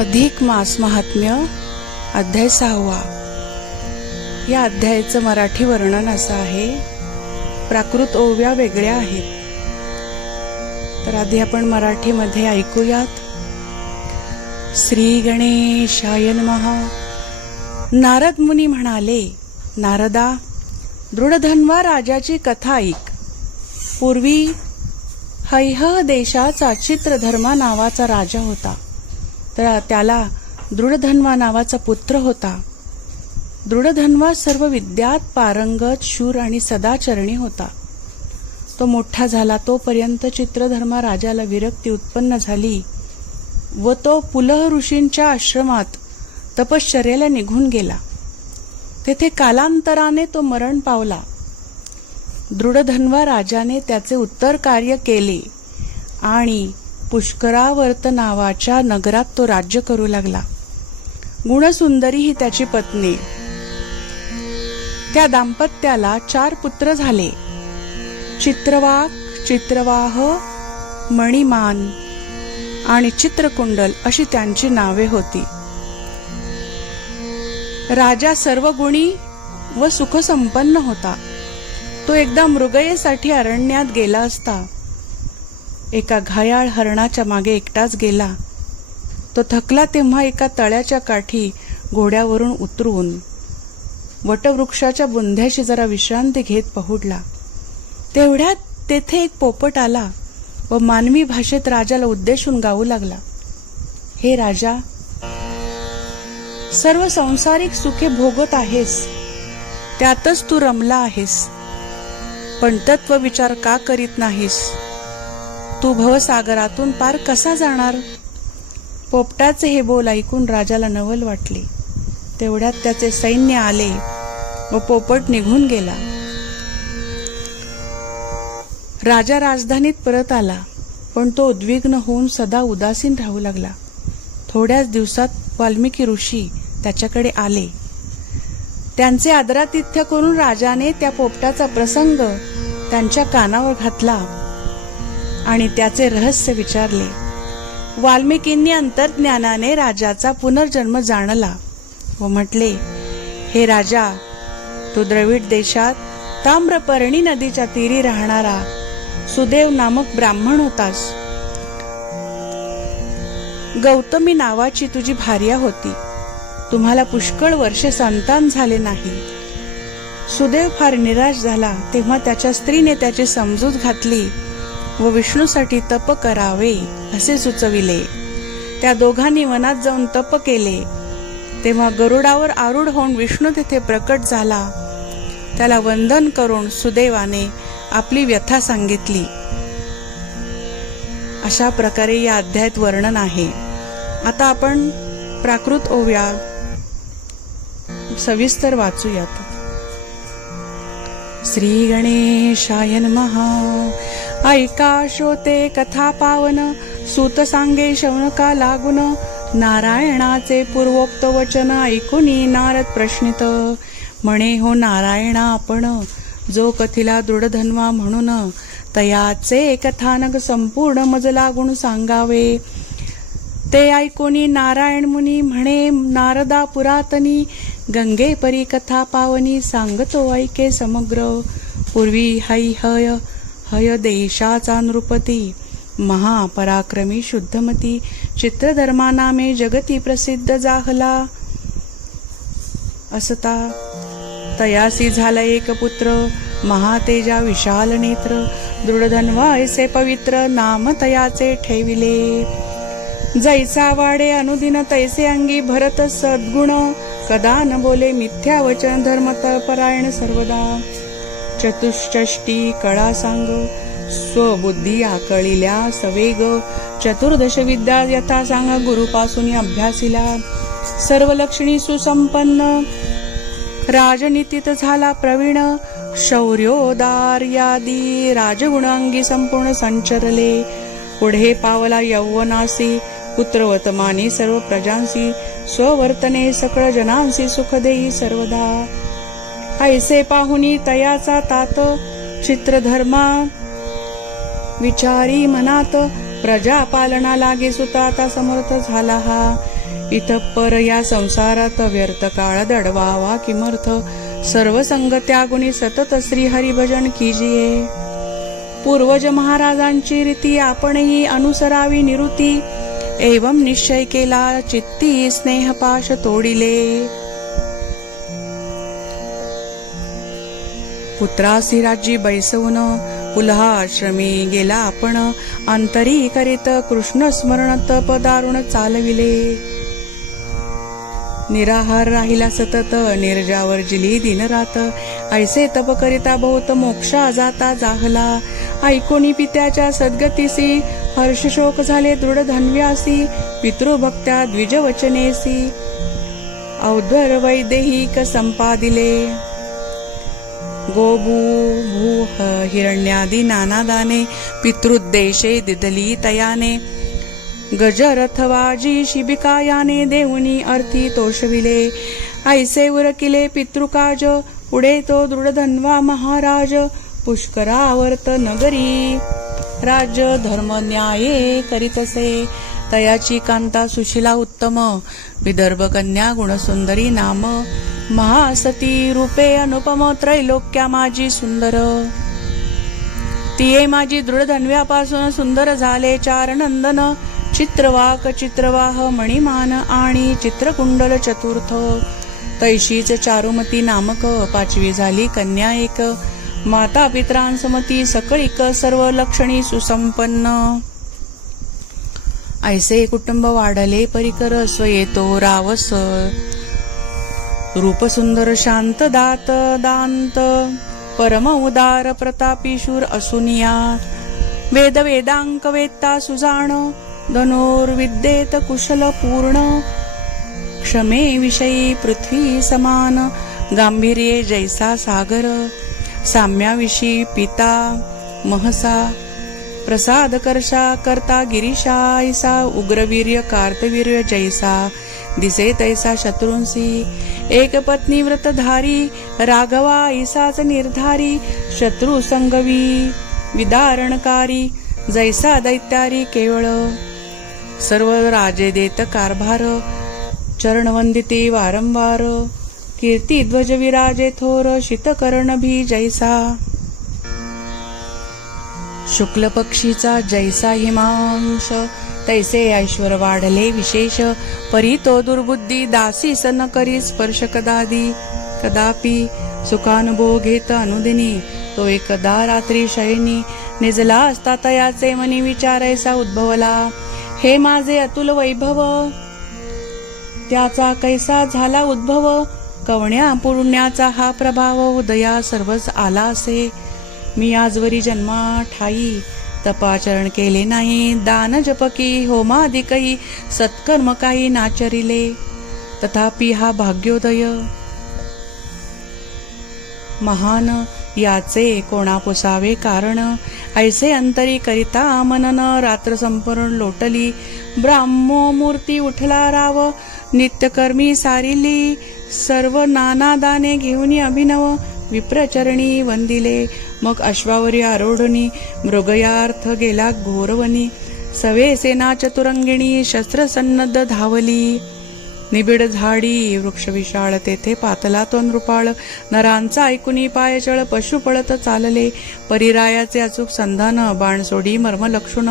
अधिक मास महात्म्य अध्याय 6. या अध्यायाचं मराठी वर्णन असं आहे. प्राकृत ओव्या वेगळ्या आहेत, तर आधी आपण मराठीमध्ये ऐकूयात. श्री गणेशाय नमः. नारद मुनी म्हणाले, नारदा, दृढधन्वा राजाची कथा ऐक. पूर्वी हैह देशाचा चित्रधर्मा नावाचा राजा होता. तर त्याला दृढधन्वा नावाचा पुत्र होता. दृढधन्वा सर्व विद्यात पारंगत, शूर आणि सदाचरणी होता. तो मोठा झाला तोपर्यंत चित्रधर्मा राजाला विरक्ती उत्पन्न झाली व तो पुलह ऋषींच्या आश्रमात तपश्चर्येला निघून गेला. तेथे कालांतराने तो मरण पावला. दृढधन्वा राजाने त्याचे उत्तर कार्य केले आणि पुष्करावर्त नावाच्या नगरात तो राज्य करू लागला. गुणसुंदरी ही त्याची पत्नी. त्या दाम्पत्याला 4 पुत्र झाले. चित्रवाक, चित्रवाह, मणिमान आणि चित्रकुंडल अशी त्यांची नावे होती. राजा सर्वगुणी व सुखसंपन्न होता. तो एकदा मृगयेसाठी अरण्यात गेला असता एका घायाळ हरणाच्या मागे एकटाच गेला. तो थकला तेव्हा एका तळ्याच्या काठी घोड्यावरून उतरून वटवृक्षाच्या बुंध्याशी जरा विश्रांती घेत पहुडला. तेवढ्यात तेथे एक पोपट आला व मानवी भाषेत राजाला उद्देशून गाऊ लागला. हे राजा, सर्व संसारिक सुखे भोगत आहेस, त्यातच तू रमला आहेस, पण तत्व विचार का करीत नाहीस? तू भवसागरातून पार कसा जाणार? पोपटाचे हे बोल ऐकून राजाला नवल वाटले. तेवढ्यात त्याचे सैन्य आले व पोपट निघून गेला. राजा राजधानीत परत आला, पण तो उद्विग्न होऊन सदा उदासीन राहू लागला. थोड्याच दिवसात वाल्मिकी ऋषी त्याच्याकडे आले. त्यांचे आदरातिथ्य करून राजाने त्या पोपटाचा प्रसंग त्यांच्या कानावर घातला आणि त्याचे रहस्य विचारले. वाल्मिकींनी अंतर्ज्ञानाने राजाचा पुनर्जन्म जाणला व म्हटले, हे राजा, तू द्रविड देशात ताम्रपर्णी नदीच्या तीरी राहणारा सुदेव नामक ब्राह्मण होतास. गौतमी नावाची तुझी भार्या होती. तुम्हाला पुष्कळ वर्षे संतान झाले नाही. सुदेव फार निराश झाला तेव्हा त्याच्या स्त्रीने त्याची समजूत घातली व विष्णूसाठी तप करावे असे सुचविले. त्या दोघांनी वनात जाऊन तप केले. तेव्हा गरुडावर आरूढ होऊन विष्णू तेथे प्रकट झाला. त्याला वंदन करून सुदेवाने आपली व्यथा सांगितली. अशा प्रकारे या अध्यायात वर्णन आहे. आता आपण प्राकृत ओव्या सविस्तर वाचूयात. श्री गणेशाय नमः. ऐका श्रोते कथा पावन, सूत सांगे शौनका लागून. नारायणाचे पूर्वोक्त वचन ऐकुनी नारद प्रश्नित. म्हणे, हो नारायणा आपण, जो कथिला दृढधन्वा म्हणून, तयाचे कथानक संपूर्ण मज लागून सांगावे. ते ऐकोनी नारायण मुनी म्हणे, नारदा पुरातनी, गंगे परी कथा पावनी, सांगतो ऐके समग्र. पूर्वी हय देशाचा नृपती, महापराक्रमी शुद्धमती, चित्रधर्मा नामे जगती प्रसिद्ध जाहला. असता तयासी झाला एक पुत्र, महातेजा विशाल नेत्र. दृढधन्वा ऐसे पवित्र, नाम तयाचे ठेविले. जैसा वाडे अनुदिन तैसे अंगी, भरत सद्गुण कदा न बोले मिथ्या वचन. धर्मपरायण सर्वदा, चतुष्षष्टी कळा सांग, स्वबुद्धी आकळिल्या सवेग. 14 विद्या यथा सांग, गुरुपासून अभ्यासिला. सर्व लक्षणी सुसंपन्न, राजनीतीत झाला प्रवीण. शौर्योदार्यादी राजगुण अंगी संपूर्ण संचरले. पुढे पावला यौवनासी, पुत्रवतमानी सर्व प्रजांसी. स्ववर्तने सकळ जनांसी, सुख देई सर्वदा. ऐसे पाहुनी तयाचा तात, चित्रधर्मा विचारी मनात. प्रजा पालना लागे सुता, आता समर्थ झाला हा. इतपर या संसारात व्यर्थ काळ दडवावा किमर्थ, सर्व संग त्यागुणी सतत श्री हरी भजन कीजिये. पूर्वज महाराजांची रीती आपणही अनुसरावी निवृत्ती, एवं निश्चय केला चित्ती स्नेहपाश तोडिले. पुत्रासी राज्य बैसवून पुलहाश्रमी गेला आपण, अंतरी करीत कृष्ण स्मरण तप दारुण चालविले. निराहार राहिला सतत निर्जावर जिली दिनरात, ऐसे तप करिता बहुत मोक्षा जाता जाहला. ऐकोनी पित्याच्या सद्गतीसी हर्ष शोक झाले दृढ धन्व्यासी, पितृभक्त्या द्विजवचनेसी औद्वर वैदेहिक संपादिले. गोभू भू हिरण्यादी नाना दाने, पितृद्देशे दिदली तयाने. गजरथवाजी शिबिकायाने देऊनी अर्थी तोषविले. ऐसे उरकिले पितृकाज, पुढे तो दृढधन्वा महाराज. पुष्करावर्त नगरी राज्य धर्म न्याये करीतसे. तयाची कांता सुशिला उत्तम, विदर्भ कन्या गुणसुंदरी नाम. महासती रूपे अनुपम, त्रैलोक्या माझी सुंदर. तिये माझी दृढधन्व्यापासून सुंदर झाले चार नंदन. चित्रवाक चित्रवाह मणिमान आणि चित्रकुंडल चतुर्थ. तैशीच चारुमती नामक, पाचवी झाली कन्या एक. माता पित्रांसमती सकळिक, सर्व लक्षणी सुसंपन्न. ऐसे कुटुंब वाढले परिकर, स्वयेतो रावस. रूप सुंदर शांत दात दांत, परम उदार प्रतापी शूर असुनिया. वेद वेदांक वेत्ता सुजाण, धनुर्विद्येत कुशल पूर्ण. क्षमे विषयी पृथ्वी समान, गांभीर्ये जैसा सागर. साम्याविषयी पिता महसा, प्रसाद कर्षा करता गिरीशा. ऐसा उग्रवीर्य कार्तवीर्य जैसा, दिसे तैसा शत्रूंसी. एक पत्नी व्रतधारी, राघवा ऐसाच निर्धारी. शत्रू संगवी विदारणकारी, जैसा दैत्यारी केवळ. सर्व राजे देत कारभार, चरणवंदिते वारंवार. कीर्ती ध्वज विराजे थोर, शीतकर्ण भी जैसा. शुक्ल पक्षीचा जैसा हिमांश, तैसे ऐश्वर वाढले विशेष. परी तो दुर्बुद्धी, दासी सन करी स्पर्श कदापि. सुखानुभोग घेत अनुदिनी, तो एकदा रात्री शयनी. निजला असता तयाचे मनी, विचारैसा उद्भवला. हे माझे अतुल वैभव, त्याचा कैसा झाला उद्भव. कवण्या पुण्याचा हा प्रभाव, उदया सर्वच आला असे. मी आजवरी जन्मा ठाई, तपाचरण केले नाही. दान जपकी होमादिकही, सत्कर्म काही नाचरिले. तथापि हा भाग्योदय महान, याचे कोणा पुसावे कारण. ऐसे अंतरी करिता मनन, रात्र संपूर्ण लोटली. ब्राह्मो मूर्ती उठला राव, नित्यकर्मी सारिली. सर्व नाना दाने घेऊन अभिनव, विप्रचरणी वंदिले. मग अश्वावरी आरोढणी, मृगयार्थ गेला घोरवनी. सवे सेना चतुरंगिणी, शस्त्र सन्नद्ध धावली. निबिड झाडी वृक्ष विशाळ, तेथे पातला तो नृपाळ. नरांचा ऐकुनी पायचळ, पशु पळत चालले. परिरायाचे अचूक संधान, बाणसोडी मर्म लक्षुण.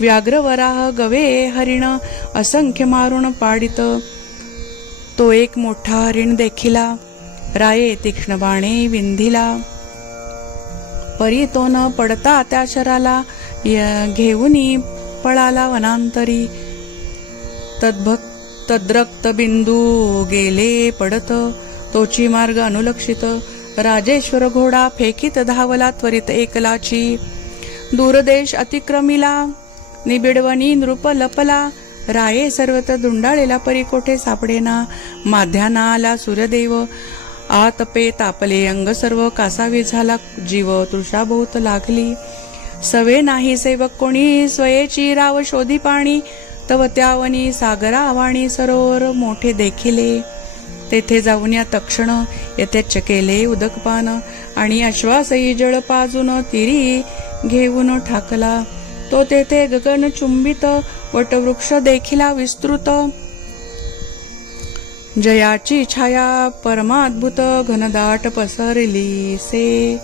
व्याघ्र वराह गवे हरिण, असंख्य मारून पाडित. तो एक मोठा हरिण देखिला, राये तीक्ष्ण बाणे विंधिला. परी तो न पडता त्या शराला, घेऊनी पळाला वनांतरी. तद्रक्त बिंदू गेले पडत, तोची मार्ग अनुलक्षित. राजेश्वर घोडा फेकीत धावला त्वरित एकलाची. दूरदेश अतिक्रमिला, निबिडवनी नृप लपला. राये सर्वत्र दुंडाळेला, परी कोठे सापडेना. माध्याना आला सूर्यदेव, आतपे तापले अंग सर्व. कासावी झाला जीव, तृषा बहुत लागली. सवे नाही सेवक कोणी, स्वयेची राव शोधी पाणी. तव त्यावनी सागरावाणी, सरोवर मोठे देखिले. तेथे जाऊन या तक्षण यथेच्छ केले उदकपान. आणि अश्वासही जळ पाजून, तिरी घेऊन ठाकला. तो तेथे गगन चुंबित, वटवृक्ष देखिला विस्तृत. जयाची छाया परमाद्भुत घनदाट पसरली से,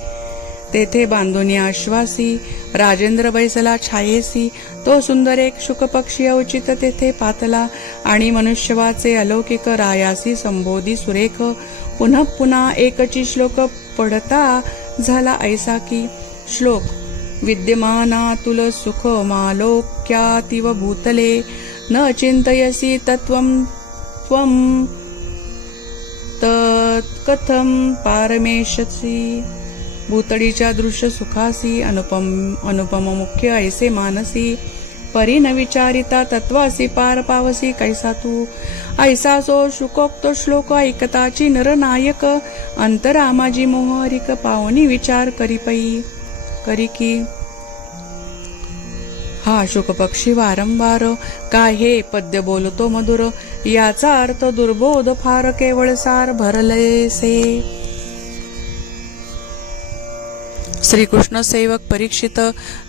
तेथे बांधुनी आश्वासी राजेंद्र बैसला छायेसी, तो सुंदर एक शुकपक्षी अवचित तेथे पातला, आणि मनुष्यवाचे अलौकिक रायासी संबोधी सुरेख, पुन्हा पुन्हा एकची श्लोक पडता झाला ऐसा की. श्लोक. विद्यमानातुल सुख मालोक्यातीव भूतले, न चिंतयसी तत्वं त्वं तत्कथं पारमेशसी. भूतडीच्या दृश्य सुखासी अनुपम मुख्य ऐसे मानसी, परी न विचारिता तत्वासी पार पावसी कैसा तू. ऐसा सो शुकोक्त श्लोक ऐकताची नरनायक, अंतरा माझी मोहरिक पावनी विचार करी की. हा शुकपक्षी वारंवार काय हे पद्य बोलतो मधुर, याचा अर्थ दुर्बोध फार केवळ सार भरले से. श्रीकृष्ण सेवक परीक्षित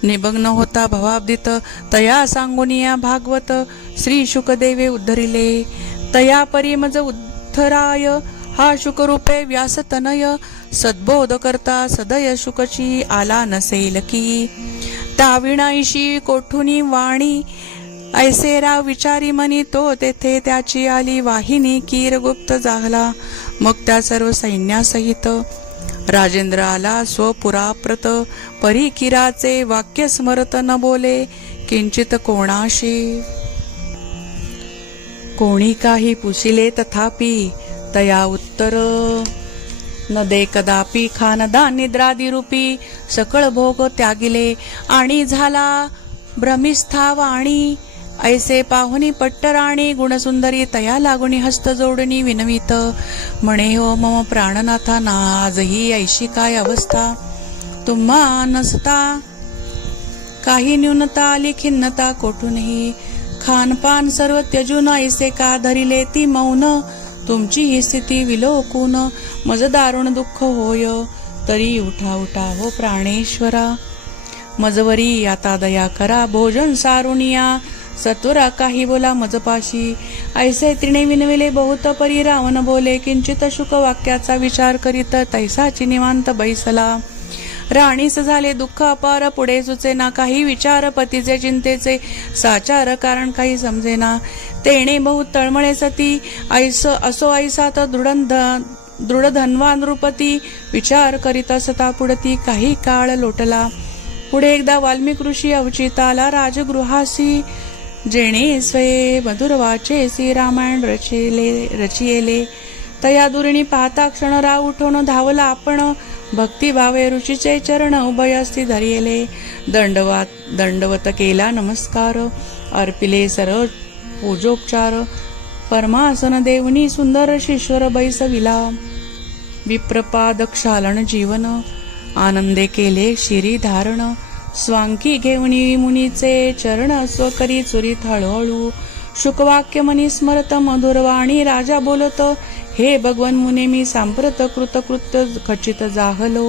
निमग्न होता भवाब्दित, तया सांगुनिया भागवत श्री शुकदेवे उद्धरिले. तया परी मज उद्धराय हा शुकरूपे व्यासतनय, सद्बोध करता सदय शुकची आला नसेल की. ताविणाईशी कोठुनी वाणी ऐसे राव विचारी मनी, तो तेथे त्याची आली वाहिनी कीरगुप्त जाहला. मग त्या सर्व सैन्यासहित राजेंद्र आला स्वपुराप्रत, परी किराचे वाक्य स्मरत न बोले किंचित कोणाशी. कोणी काही पुसिले तथापि तया उत्तर न दे कदापि. खानदान निद्रादी रूपी सकळ भोग त्यागिले, आणि झाला भ्रमिस्था वाणी ऐसे पाहुनी पट्टराणी. गुणसुंदरी तया लागुनी हस्त जोडणी विनवित, म्हणे हो मम प्राणनाथा ना आजही ऐशी काय अवस्था. तुम्हा नसता काही न्यूनता आली खिन्नता कोठूनही, खानपान सर्व त्यजून ऐसे का धरिले ती मौन. तुमची ही स्थिती विलोकून मज दारुण दुःख होय, तरी उठा उठा हो प्राणेश्वरा. मजवरी आता दया करा भोजन सारुनिया, सत्वरा काही बोला मजपाशी. ऐसे तिने विनविले बहुत परी रावण बोले, किंचित शुक वाक्याचा विचार करीत तैसाची निवांत बैसला. राणीस झाले दुःख अपार पुढे सुचेना, काही विचार पतीचे चिंतेचे साचार कारण काही समजेना. तेणे बहुत तळमळे सती असो ऐसा तर दृढ धनवान नृपती, विचार करीत असता पुढती काही काळ लोटला. पुढे एकदा वाल्मिक ऋषी अवचिताला राजगृहासी, जेणे स्वये मधुर वाचेसी रामायण रचियेले. तया दुर्णी पाहता क्षण राव उठून धावला आपण, भक्तिभावे ऋषीचे चरण उभयस्ती धरियेले. दंडवत केला नमस्कार, अर्पिले सर्व पूजोपचार. परमासन देवनी सुंदर शिश्वर बैसविला, विप्रपाद क्षालन जीवन आनंदे केले शिरी धारण. स्वांकी घेवणी मुनीचे चरण स्वकरी चुरीत हळूहळू. शुकवाक्य मनी स्मरत मधुरवाणी राजा बोलत, हे भगवन मुने मी सांप्रत कृतकृत्य खचित जाहलो.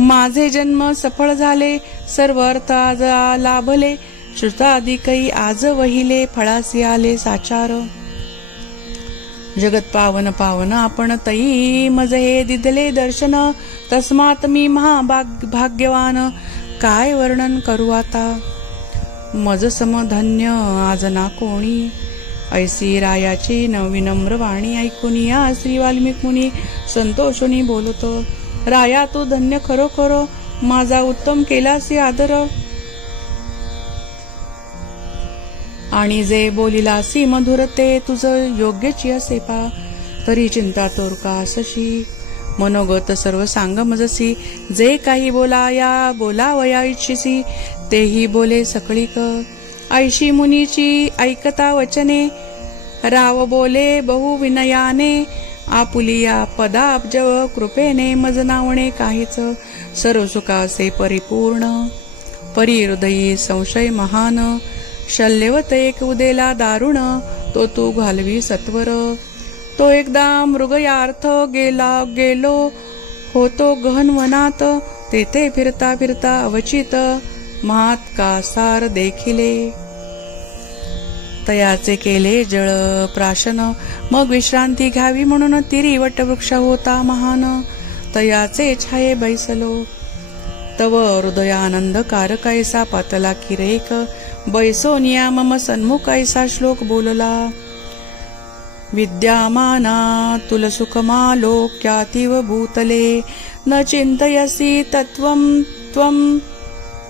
माझे जन्म सफळ झाले, सर्व अर्थ आज लाभले. श्रुताधिकई आज वहिले, फळासी आले साचार. जगत पावन पावन आपण तई मज हे दिदले दर्शन. तस्मात मी महाभाग्यवान काय वर्णन करू आता. मज समधन्य आज ना कोणी, ऐसी रायाची विनम्र वाणी ऐकून या श्री वाल्मिक मुनी संतोषणी बोलतो. राया तू धन्य खरोखर, माझा उत्तम केलासी आदर. आणि जे बोलिलासी मधुर ते तुझ योग्यची असे पा. तरी चिंता तोर का असशी, मनोगत सर्व सांग मजसी. जे काही बोलावया इच्छिसी, तेही बोले सकळीक. ऐशी मुनीची ऐकता वचने, राव बोले बहु विनयाने. आपुलिया पदाब्जव कृपेने मज नावणे काहीच. सर्व सुखासे परिपूर्ण, परी हृदयी संशय महान. शल्यवत एक उदेला दारुण, तो तू घालवी सत्वर. तो एकदा मृगयार्थ गेलो होतो गहन वनात. तेथे फिरता फिरता अवचित महात कासार देखिले. तयाचे केले जळ प्राशन, मग विश्रांती घ्यावी म्हणून तिरी वटवृक्ष होता महान. तयाचे छाये बैसलो, तव हृदयानंद कारक ऐसा पातला किरेक, बैसोनिया मम सन्मुख ऐसा श्लोक बोलला. विद्यामाना तुल सुखमालोक्यातीव भूतले, न चिंतयसि तत्त्वं त्वं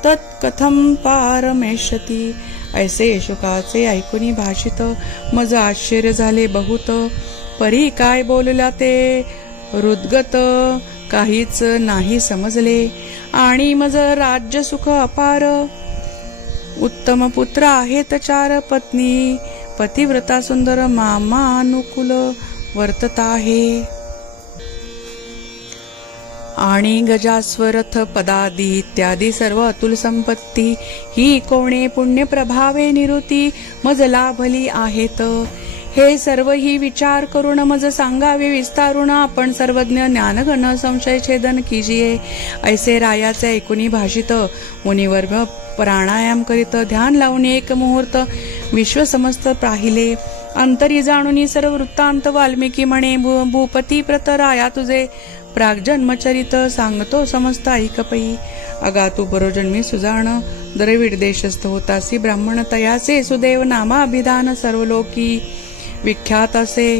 तत्कथं पारमेष्यति. ऐसे शुकाचे ऐकुनी भाषित, मज आश्चर्य झाले बहुत. परी काय बोलला ते हृद्गत, काहीच नाही समजले. आणि मज राज्य सुख अपार, उत्तम पुत्र आहेत चार. पत्नी पतिव्रता सुंदर, मामानुकूल वर्तत आहे. आणि गजास्वरथ पदादी इत्यादी सर्व अतुल संपत्ती, ही कोणे पुण्य प्रभावे निवृत्ती मज लाभली आहेत. हे सर्व ही विचार करून मज सांगावे विस्तारून, आपण सर्वज्ञ ज्ञानगण संशय छेदन कीजिये. ऐसे रायाचे ऐकुनी भाषित, मुनिवर्ग प्राणायाम करीत ध्यान लावून एक मुहूर्त विश्व समस्त पाहिले. अंतरी जाणून सर्व वृत्तांत वाल्मिकी म्हणे, भूपती प्रत राया तुझे प्रागजन्मचरित सांगतो समस्त ऐकपै. अगा तू परोजन्मी सुजाण, द्रविड देशस्थ होतासी ब्राह्मण. तयाचे सुदेव नामाभिधान सर्वलोकी विख्यात असे.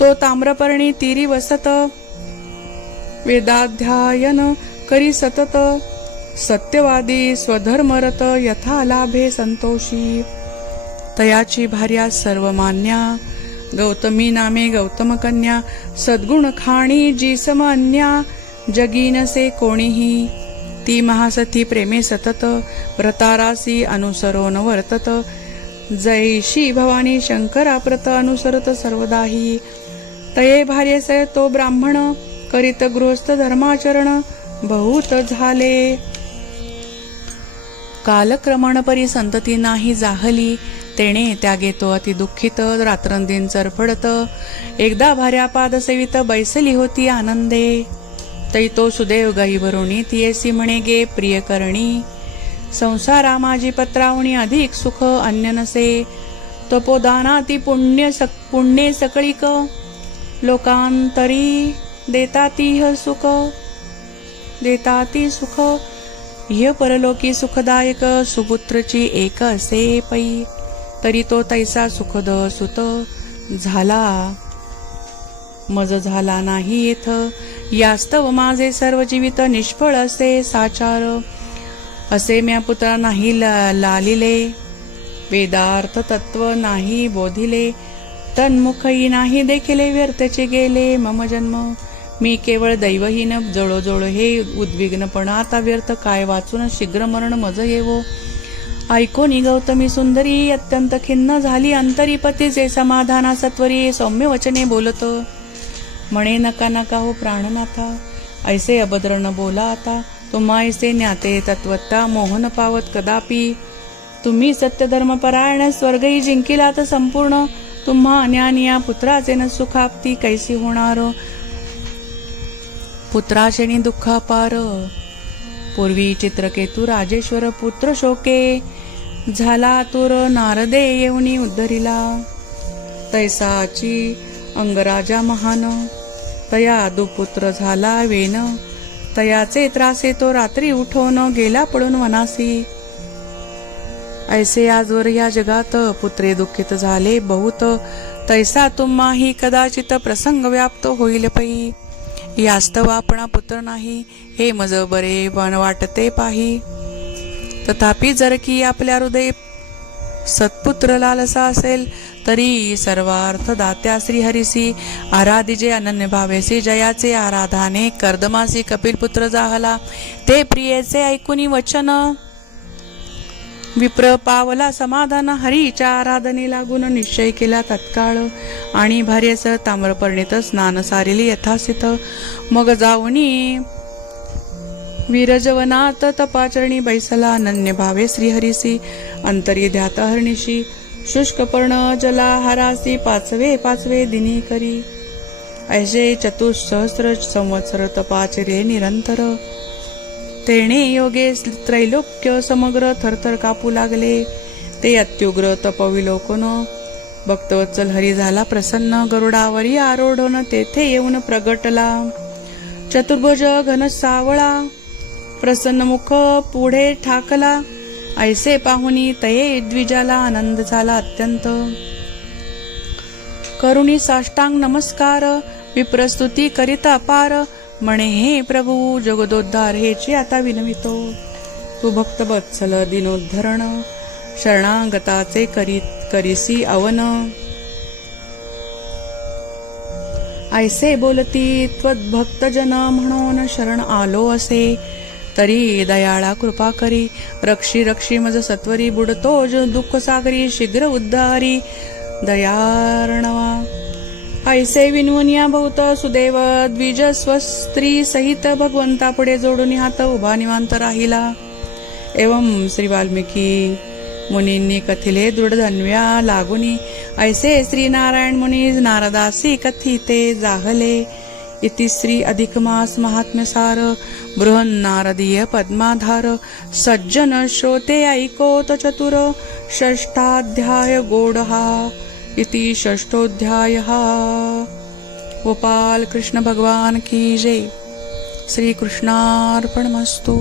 तो ताम्रपर्णी तीरी वसत, वेदाध्यायन करी सतत. सत्यवादी स्वधर्मरत, यथा लाभे संतोषी. तयाची भार्या सर्वमान्या, गौतमी नामे गौतम कन्या. सद्गुण खाणी जी सम अन्या, जगीनसे कोणीही. ती महासती प्रेमे सतत, व्रतारासी अनुसरोन वर्तत. जैशी भवानी शंकरा प्रत, अनुसरत सर्वदाही. तये भार्येसे तो ब्राह्मण, करीत गृहस्थ धर्माचरण. बहुत झाले कालक्रमण, परी संतती नाही जाहली. तेणे त्यागे तो अति दुःखित, रात्रंदिन चरफडत. एकदा भार्या पाद सेवित, बैसली होती आनंदे. तै तो सुदेव गाई भरुणी, तियेसी म्हणे गे प्रिय करणी. संसारा माझी पत्रावणी, अधिक सुख अन्य नसे. तपोदाना ती पुण्ये सकळिक, लोकांतरी देताती सुख. देताती सुख, ह्य परलोकी सुखदायक. सुपुत्रची एक असे पै, तरी तो तैसा सुखद सुत झाला. मज झाला नाही येथ, यास्तव माझे सर्व जीवित निष्फळ असे साचार. असे म्या पुत्रा नाही लालिले, वेदार्थ तत्व नाही बोधिले. तन्मुखही नाही देखिले, व्यर्थचे गेले मम जन्म. मी केवळ दैवहीन, जळोजळ हे उद्विग्नपण. आता व्यर्थ काय वाचून शीघ्र मरण मज येवो. ऐकोनी गौतमी सुंदरी अत्यंत खिन्न झाली अंतरी. पतीचे समाधाना सत्वरी सौम्य वचने बोलत, म्हणे नका नका हो प्राणनाथा, ऐसे अभद्र न बोला आता. तुम्हा ऐसे ज्ञाते तत्वता, मोहन पावत कदापि. तुम्ही सत्यधर्मपरायण, स्वर्गही जिंकिलात संपूर्ण. तुम्हा अन्यानिया पुत्राचे न सुखाप्ती कैसी होणार. पुत्राशेनी दुःख अपार. पूर्वी चित्रकेतू राजेश्वर पुत्र शोके, झाला तुर नारदे येऊनी उद्धरिला. तैसाची अंगराजा महान, तया दुपुत्र झाला वेन. तयाचे त्रासे तो रात्री उठवून, गेला पडून वनासी. ऐसे आजवर या जगात पुत्रे दुःखित झाले बहुत. तैसा तुम्हाही कदाचित प्रसंग व्याप्त होईल पै. यास्तव आपणा पुत्र नाही, हे मज बरे पण वाटते पाही. तथापि जर की आपल्या हृदय सत्पुत्र लालसा असेल, तरी सर्वार्थ दात्या श्रीहरीसी आराधिजे अनन्य भावेसी. जयाचे आराधाने कर्दमासी कपिल पुत्र जाहला. ते प्रियेचे ऐकुनी वचन, विप्र पावला समाधान. हरीच्या आराधने लागून निश्चय केला तत्काळ. आणि भार्येस ताम्रपर्णीत स्नान सारिली यथास्थित. मग जाऊनी विरजवनात तपाचरणी बैसला. अनन्य भावे श्रीहरीसी अंतरी ध्यात हरणीशी. शुष्कपर्ण जलाहारासी पाचवे दिनी करी. ऐसे चतुःसहस्र संवत्सर तपाचरे निरंतर. तेणे योगे त्रैलोक्य समग्र थरथर कापू लागले. ते अत्युग्र तपविलोकन भक्तवत्सल हरी झाला प्रसन्न, गरुडावरी आरोढण तेथे येऊन प्रगटला. चतुर्भुज घन सावळा प्रसन्न मुख पुढे ठाकला. ऐसे पाहुनी तये द्विजाला आनंद झाला अत्यंत. करुणी साष्टांग नमस्कार विप्रस्तुती करिता पार. म्हणे हे प्रभू जगदोद्धार हेची आता विनवितो. तू भक्त वत्सल दिनोद्धरण शरणागताचे करिसी अवन. ऐसे बोलती त्वद्भक्तजन म्हणून शरण आलो असे. तरी दयाळा कृपा करी रक्षी रक्षी मज सत्वरी. बुडतो दुःख सागरी शीघ्र उद्धारी दयार्णवा. ऐसे विनवनिया बहुत सुदेव द्विज स्वस्त्री सहित भगवंता पुढे जोडून हात उभा निवांत राहिला. एवं श्री वाल्मिकी मुनींनी कथिले दृढधन्व्या लागुनी. ऐसे श्री नारायण मुनी नारदासी कथिते जाहले. इति श्री अधिक मास महात्म्यसार बृहन्नारदीय पद्माधार. सज्जन श्रोते ऐकोत चतुर षष्ठाध्याय गोडहा. इति षष्ठोध्यायः. गोपाल कृष्ण भगवान की जय. श्री कृष्णार्पणमस्तु.